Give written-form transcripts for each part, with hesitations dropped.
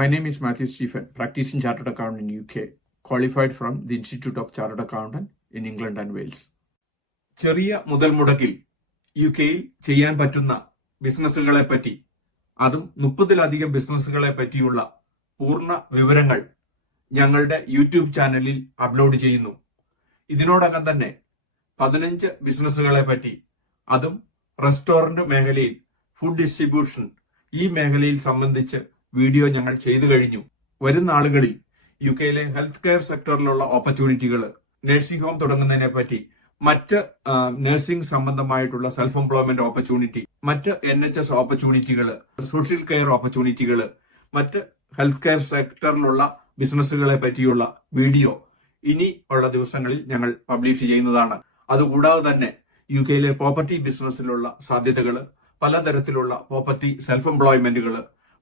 My name is Matthew Stephen, practicing chartered accountant in UK, qualified from the Institute of Chartered Accountant in England and Wales. ചെറിയ മുതൽ മുടക്കിൽ UK-യിൽ ചെയ്യാൻ പറ്റുന്ന ബിസിനസ്സുകളെ പറ്റി, അതും 30-ലധികം ബിസിനസ്സുകളെ പറ്റിയുള്ള പൂർണ്ണ വിവരങ്ങൾ ഞങ്ങളുടെ യൂട്യൂബ് ചാനലിൽ അപ്ലോഡ് ചെയ്യുന്നു. ഇതിനോടകം തന്നെ 15 ബിസിനസ്സുകളെ പറ്റി, അതും റെസ്റ്റോറന്റ് മേഖലയിൽ, ഫുഡ് ഡിസ്ട്രിബ്യൂഷൻ, ഈ മേഖലയിൽ സംബന്ധിച്ച് വീഡിയോ ഞങ്ങൾ ചെയ്തു കഴിഞ്ഞു. വരുന്ന ആളുകളിൽ UK-യിലെ ഹെൽത്ത് കെയർ സെക്ടറിലുള്ള ഓപ്പർച്യൂണിറ്റികൾ, നഴ്സിംഗ് ഹോം തുടങ്ങുന്നതിനെ പറ്റി, മറ്റ് നഴ്സിംഗ് സംബന്ധമായിട്ടുള്ള സെൽഫ് എംപ്ലോയ്മെന്റ് ഓപ്പർച്യൂണിറ്റി, മറ്റ് NHS ഓപ്പർച്യൂണിറ്റികൾ, സോഷ്യൽ കെയർ ഓപ്പർച്യൂണിറ്റികൾ, മറ്റ് ഹെൽത്ത് കെയർ സെക്ടറിലുള്ള ബിസിനസ്സുകളെ പറ്റിയുള്ള വീഡിയോ ഇനി ഉള്ള ദിവസങ്ങളിൽ ഞങ്ങൾ പബ്ലിഷ് ചെയ്യുന്നതാണ്. അതുകൂടാതെ തന്നെ UK-യിലെ പ്രോപ്പർട്ടി ബിസിനസ്സിലുള്ള സാധ്യതകൾ, പലതരത്തിലുള്ള property self എംപ്ലോയ്മെന്റുകൾ,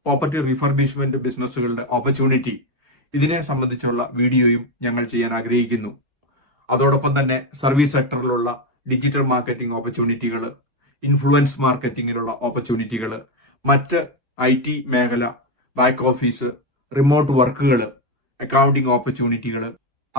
property refurbishment ബിസിനസ്സുകളുടെ opportunity, ഇതിനെ സംബന്ധിച്ചുള്ള വീഡിയോയും ഞങ്ങൾ ചെയ്യാൻ ആഗ്രഹിക്കുന്നു. അതോടൊപ്പം തന്നെ സർവീസ് സെക്ടറിലുള്ള ഡിജിറ്റൽ മാർക്കറ്റിംഗ് ഓപ്പർച്യൂണിറ്റികൾ, ഇൻഫ്ലുവൻസ് മാർക്കറ്റിംഗിലുള്ള ഓപ്പർച്യൂണിറ്റികൾ, മറ്റ് IT മേഖല, ബാക്ക് ഓഫീസ്, റിമോട്ട് വർക്കുകൾ, അക്കൗണ്ടിംഗ് ഓപ്പർച്യൂണിറ്റികൾ,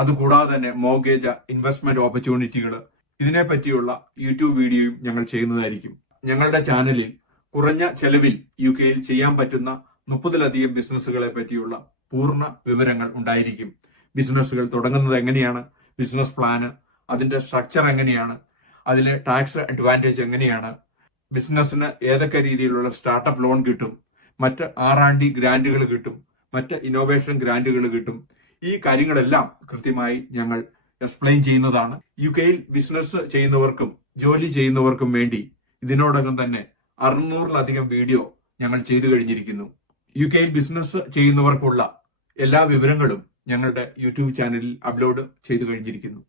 അതുകൂടാതെ തന്നെ മോർഗേജ്, ഇൻവെസ്റ്റ്മെന്റ് ഓപ്പർച്യൂണിറ്റികൾ, ഇതിനെ പറ്റിയുള്ള യൂട്യൂബ് വീഡിയോയും ഞങ്ങൾ ചെയ്യുന്നതായിരിക്കും. ഞങ്ങളുടെ ചാനലിൽ കുറഞ്ഞ ചെലവിൽ UK-യിൽ ചെയ്യാൻ പറ്റുന്ന 30-ലധികം ബിസിനസ്സുകളെ പറ്റിയുള്ള പൂർണ്ണ വിവരങ്ങൾ ഉണ്ടായിരിക്കും. ബിസിനസ്സുകൾ തുടങ്ങുന്നത് എങ്ങനെയാണ്, ബിസിനസ് പ്ലാന്, അതിന്റെ സ്ട്രക്ചർ എങ്ങനെയാണ്, അതിലെ ടാക്സ് അഡ്വാൻറ്റേജ് എങ്ങനെയാണ്, ബിസിനസ്സിന് ഏതൊക്കെ രീതിയിലുള്ള സ്റ്റാർട്ടപ്പ് ലോൺ കിട്ടും, മറ്റ് R&D ഗ്രാന്റുകൾ കിട്ടും, മറ്റ് ഇന്നോവേഷൻ ഗ്രാന്റുകൾ കിട്ടും, ഈ കാര്യങ്ങളെല്ലാം കൃത്യമായി ഞങ്ങൾ എക്സ്പ്ലെയിൻ ചെയ്യുന്നതാണ്. UK-യിൽ ബിസിനസ് ചെയ്യുന്നവർക്കും ജോലി ചെയ്യുന്നവർക്കും വേണ്ടി ഇതിനോടകം തന്നെ 600-ലധികം വീഡിയോ ഞങ്ങൾ ചെയ്തു കഴിഞ്ഞിരിക്കുന്നു. UK-യിൽ ബിസിനസ് ചെയ്യുന്നവർക്കുള്ള എല്ലാ വിവരങ്ങളും ഞങ്ങളുടെ യൂട്യൂബ് ചാനലിൽ അപ്ലോഡ് ചെയ്തു കഴിഞ്ഞിരിക്കുന്നു.